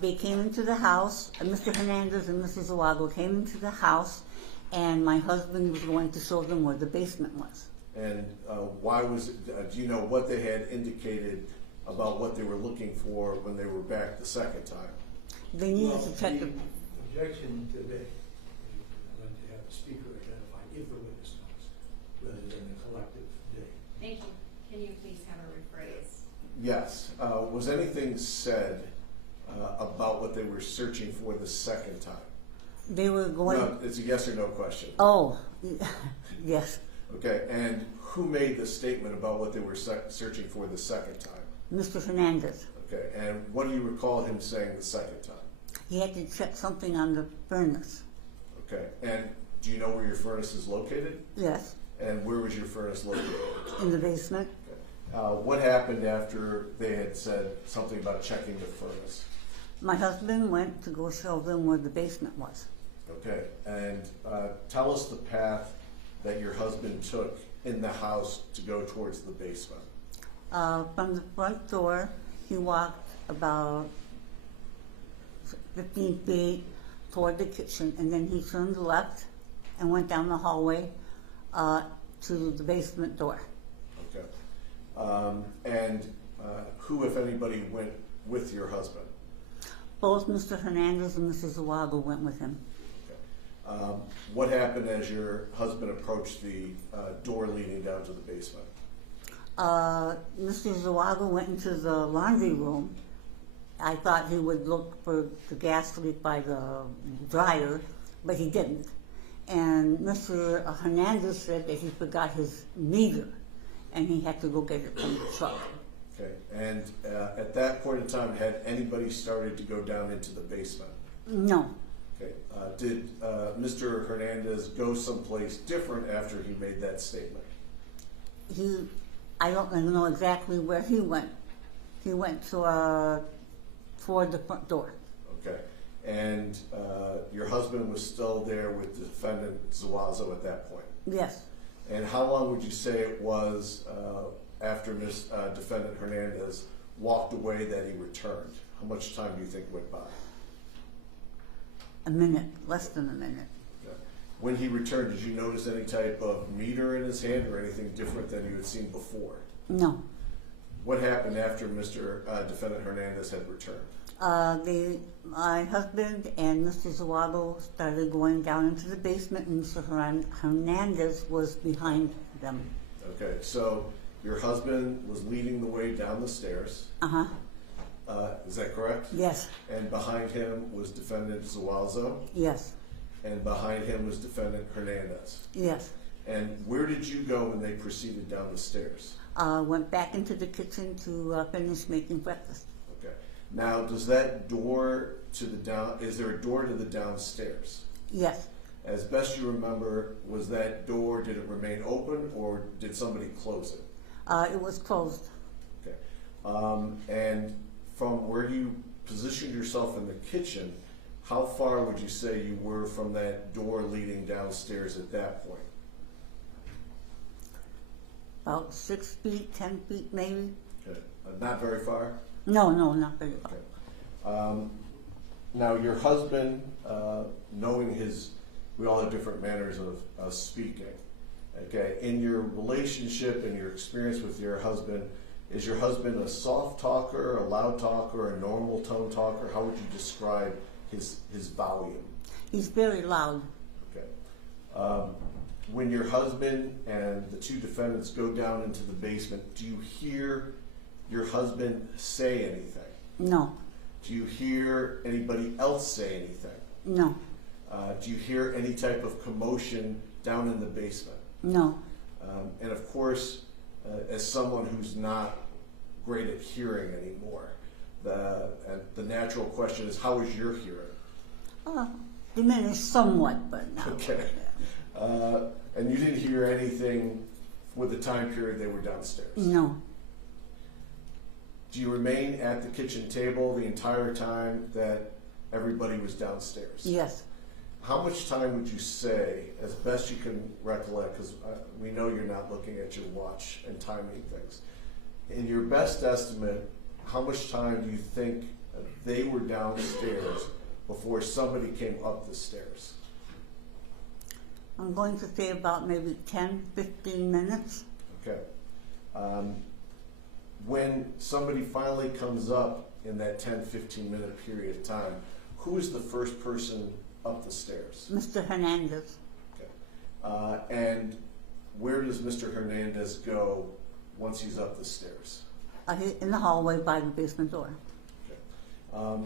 They came into the house, Mr. Hernandez and Mrs. Zawago came into the house, and my husband was going to show them where the basement was. And why was it, do you know what they had indicated about what they were looking for when they were back the second time? They needed to check the... objection to that, I'd like to have the speaker identify if the witness knows, rather than the collective day. Thank you. Can you please have a rephrase? Yes. Was anything said about what they were searching for the second time? They were going... No, it's a yes or no question. Oh, yes. Okay, and who made the statement about what they were searching for the second time? Mr. Hernandez. Okay, and what do you recall him saying the second time? He had to check something on the furnace. Okay, and do you know where your furnace is located? Yes. And where was your furnace located? In the basement. Okay. What happened after they had said something about checking the furnace? My husband went to go show them where the basement was. Okay, and tell us the path that your husband took in the house to go towards the basement. From the front door, he walked about 15 feet toward the kitchen, and then he turned left and went down the hallway to the basement door. Okay. And who, if anybody, went with your husband? Both Mr. Hernandez and Mrs. Zawago went with him. Okay. What happened as your husband approached the door leading down to the basement? Mr. Zawago went into the laundry room. I thought he would look for the gas leak by the dryer, but he didn't. And Mr. Hernandez said that he forgot his meter, and he had to go get it from the truck. Okay, and at that point in time, had anybody started to go down into the basement? No. Okay, did Mr. Hernandez go someplace different after he made that statement? I don't know exactly where he went. He went to toward the front door. Okay, and your husband was still there with the defendant Zawazo at that point? Yes. And how long would you say it was after defendant Hernandez walked away that he returned? How much time do you think went by? A minute, less than a minute. Okay. When he returned, did you notice any type of meter in his hand or anything different than you had seen before? No. What happened after Mr. Defendant Hernandez had returned? My husband and Mr. Zawago started going down into the basement, and Mr. Hernandez was behind them. Okay, so your husband was leading the way down the stairs. Uh-huh. Is that correct? Yes. And behind him was Defendant Zawazo? Yes. And behind him was Defendant Hernandez? Yes. And where did you go when they proceeded down the stairs? Went back into the kitchen to finish making breakfast. Okay. Now, does that door to the is there a door to the downstairs? Yes. As best you remember, was that door, did it remain open or did somebody close it? It was closed. Okay. And from where you positioned yourself in the kitchen, how far would you say you were from that door leading downstairs at that point? About 6 feet, 10 feet maybe. Okay. Not very far? No, not very far. Okay. Now your husband, knowing we all have different manners of speaking. Okay, in your relationship and your experience with your husband, is your husband a soft talker, a loud talker, a normal tone talker? How would you describe his volume? He's very loud. Okay. When your husband and the two defendants go down into the basement, do you hear your husband say anything? No. Do you hear anybody else say anything? No. Do you hear any type of commotion down in the basement? No. And of course, as someone who's not great at hearing anymore, the natural question is, how is your hearing? Diminished somewhat, but not. Okay. And you didn't hear anything with the time period they were downstairs? No. Do you remain at the kitchen table the entire time that everybody was downstairs? Yes. How much time would you say, as best you can recollect, because we know you're not looking at your watch and timing things, in your best estimate, how much time do you think they were downstairs before somebody came up the stairs? I'm going to say about maybe 10, 15 minutes. Okay. When somebody finally comes up in that 10, 15 minute period of time, who is the first person up the stairs? Mr. Hernandez. Okay. And where does Mr. Hernandez go once he's up the stairs? In the hallway by the basement door. Okay.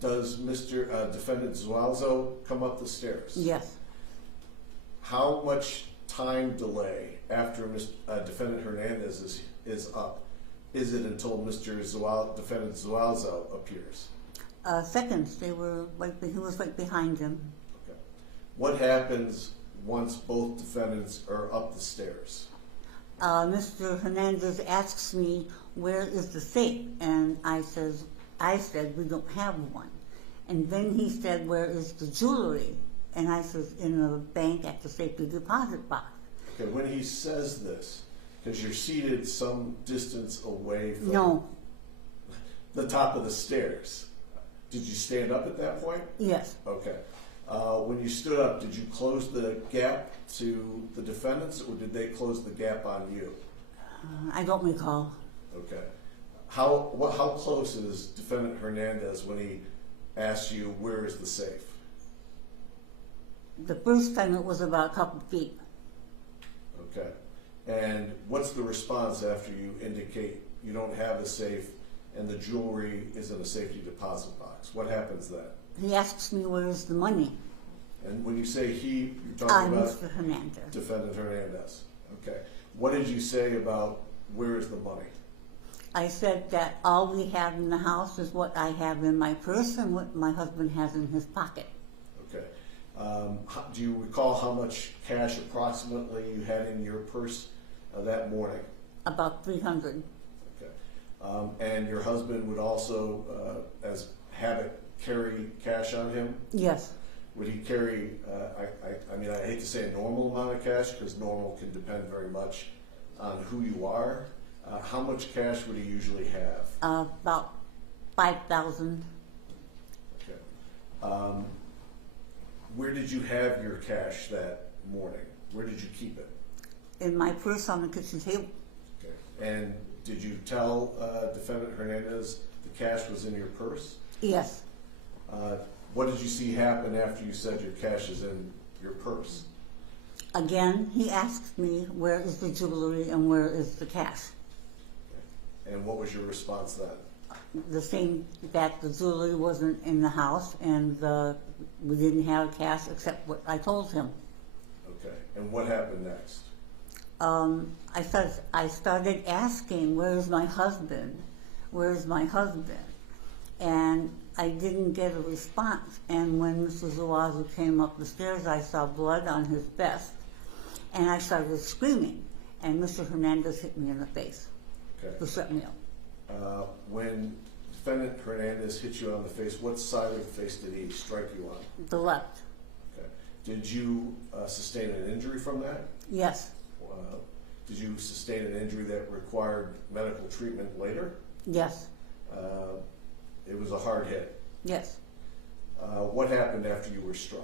Does Mr. Defendant Zualzo come up the stairs? Yes. How much time delay after Defendant Hernandez is up is it until Defendant Zualzo appears? Seconds. He was right behind him. Okay. What happens once both defendants are up the stairs? Mr. Hernandez asks me, where is the safe? And I said, we don't have one. And then he said, where is the jewelry? And I said, in the bank at the safety deposit box. Okay, when he says this, because you're seated some distance away from the top of the stairs, did you stand up at that point? Yes. Okay. When you stood up, did you close the gap to the defendants, or did they close the gap on you? I don't recall. Okay. How close is Defendant Hernandez when he asks you, where is the safe? The first time it was about a couple feet. Okay. And what's the response after you indicate you don't have a safe and the jewelry is in a safety deposit box? What happens then? He asks me, where is the money? And when you say he, you're talking about Mr. Hernandez. Defendant Hernandez. Okay. What did you say about where is the money? I said that all we have in the house is what I have in my purse and what my husband has in his pocket. Okay. Do you recall how much cash approximately you had in your purse that morning? About 300. Okay. And your husband would also, as habit, carry cash on him? Yes. Would he carry, I mean, I hate to say a normal amount of cash, because normal can depend very much on who you are. How much cash would he usually have? About 5,000. Okay. Where did you have your cash that morning? Where did you keep it? In my purse on the kitchen table. Okay. And did you tell Defendant Hernandez the cash was in your purse? Yes. What did you see happen after you said your cash is in your purse? Again, he asked me, where is the jewelry and where is the cash? Okay. And what was your response then? The same, that the jewelry wasn't in the house and we didn't have cash except what I told him. Okay. And what happened next? I started asking, where is my husband? Where is my husband? And I didn't get a response. And when Mr. Zuazu came up the stairs, I saw blood on his vest. And I started screaming. And Mr. Hernandez hit me in the face to shut me up. When Defendant Hernandez hit you on the face, what side of the face did he strike you on? The left. Okay. Did you sustain an injury from that? Yes. Did you sustain an injury that required medical treatment later? Yes. It was a hard hit. Yes. What happened after you were struck?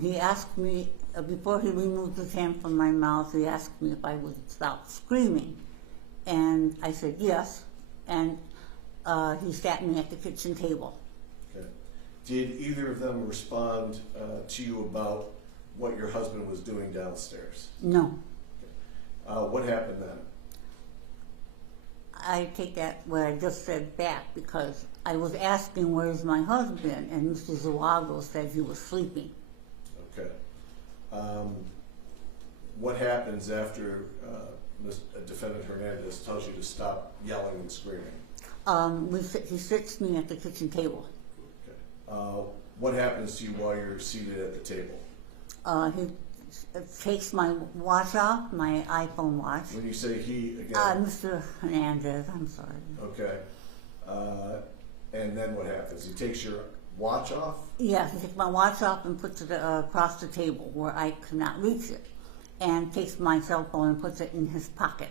He asked me, before he removed his hand from my mouth, he asked me if I would stop screaming. And I said yes. And he sat me at the kitchen table. Okay. Did either of them respond to you about what your husband was doing downstairs? No. Okay. What happened then? I take that what I just said back, because I was asking where's my husband, and Mr. Zuago said he was sleeping. Okay. What happens after Defendant Hernandez tells you to stop yelling and screaming? He sits me at the kitchen table. Okay. What happens to you while you're seated at the table? He takes my watch off, my iPhone watch. When you say he, again? Mr. Hernandez, I'm sorry. Okay. And then what happens? He takes your watch off? Yes, he takes my watch off and puts it across the table where I could not reach it, and takes my cell phone and puts it in his pocket.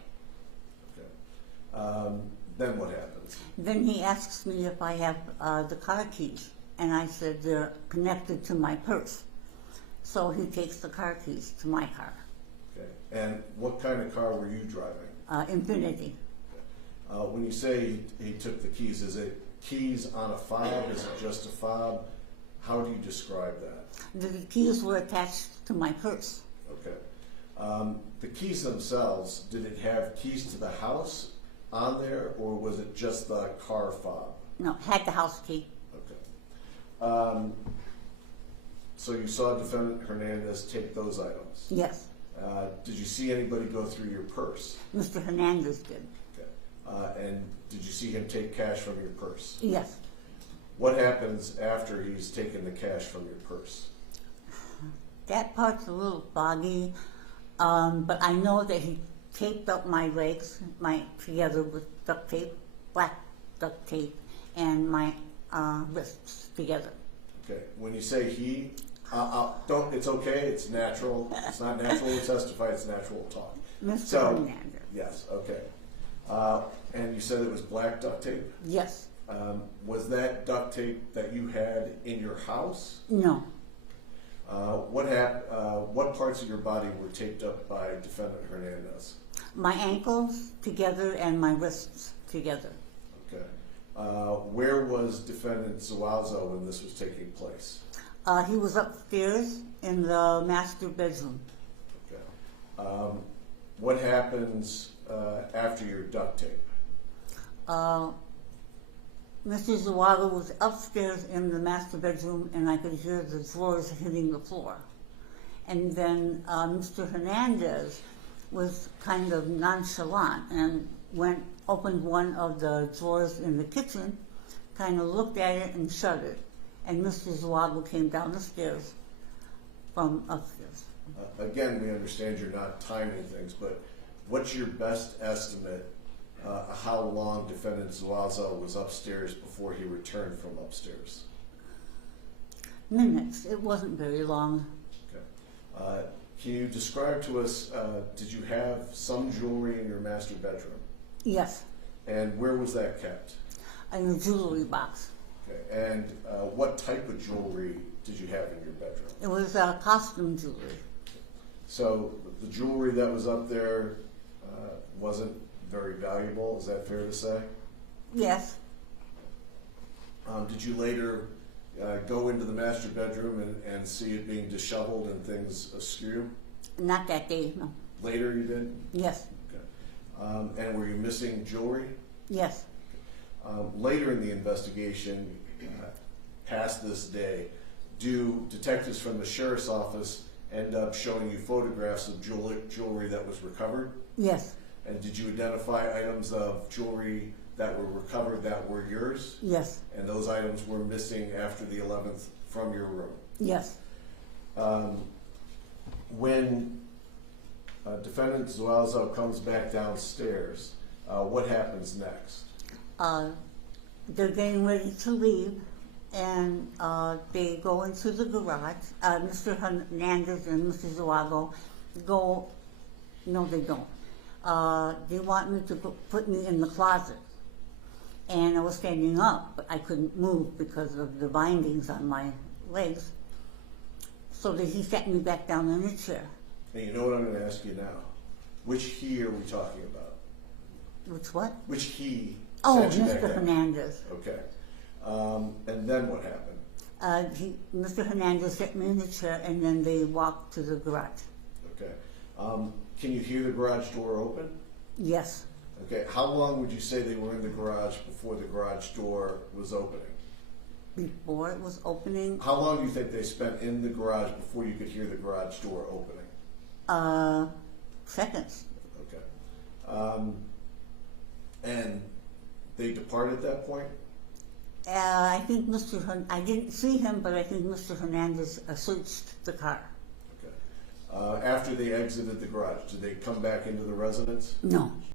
Okay. Then what happens? Then he asks me if I have the car keys, and I said they're connected to my purse. So he takes the car keys to my car, Okay. And what kind of car were you driving? Infinity. When you say he took the keys, is it keys on a fob? Is it just a fob? How do you describe that? The keys were attached to my purse. Okay. The keys themselves, did it have keys to the house on there, or was it just the car fob? No, had the house key. Okay. So you saw Defendant Hernandez take those items. Yes, Did you see anybody go through your purse? Mr. Hernandez did. Okay. And did you see him take cash from your purse? Yes. What happens after he's taken the cash from your purse? That part's a little foggy, but I know that he taped up my legs together with duct tape, black duct tape, and my wrists together. Okay. When you say he, don't. It's okay. It's natural. It's not natural to testify. It's natural to talk. Mr. Hernandez. Yes. Okay. And you said it was black duct tape. Yes. Was that duct tape that you had in your house? No. What parts of your body were taped up by Defendant Hernandez? My ankles together and my wrists together. Okay. Where was Defendant Zuazo when this was taking place? He was upstairs in the master bedroom. Okay. What happens after your duct tape? Mr. Zuago was upstairs in the master bedroom, and I could hear the drawers hitting the floor. And then Mr. Hernandez was kind of nonchalant and opened one of the drawers in the kitchen, kind of looked at it and shut it. And Mr. Zuago came down the stairs from upstairs. Again, we understand you're not timing things, but what's your best estimate how long Defendant Zuazo was upstairs before he returned from upstairs? Minutes. It wasn't very long. Okay. Can you describe to us, did you have some jewelry in your master bedroom? Yes, And where was that kept? in a jewelry box. Okay. And what type of jewelry did you have in your bedroom? It was costume jewelry. So the jewelry that was up there wasn't very valuable, is that fair to say? Yes, Did you later go into the master bedroom and see it being disheveled and things askew? not that day, no. Later you did? Yes, Okay. And were you missing jewelry? yes. Later in the investigation, past this day, do detectives from the sheriff's office end up showing you photographs of jewelry that was recovered? Yes, And did you identify items of jewelry that were recovered that were yours? yes, And those items were missing after the 11th from your room? yes. When Defendant Zuazo comes back downstairs, what happens next? They're getting ready to leave, and they go into the garage. Mr. Hernandez and Mr. Zuago go, no they don't. They want me to put me in the closet. And I was standing up, but I couldn't move because of the bindings on my legs. So he sat me back down in a chair. And you know what I'm going to ask you now? Which he are we talking about? Which what? Which he Oh, sat you back Mr. down? Hernandez. Okay. And then what happened? Mr. Hernandez sat me in the chair, and then they walked to the garage. Okay. Can you hear the garage door open? Yes, Okay. How long would you say they were in the garage before the garage door was opening? before it was opening. How long do you think they spent in the garage before you could hear the garage door opening? Seconds. Okay. And they departed at that point? I think I didn't see him, but I think Mr. Hernandez searched the car. Okay. After they exited the garage, did they come back into the residence? No,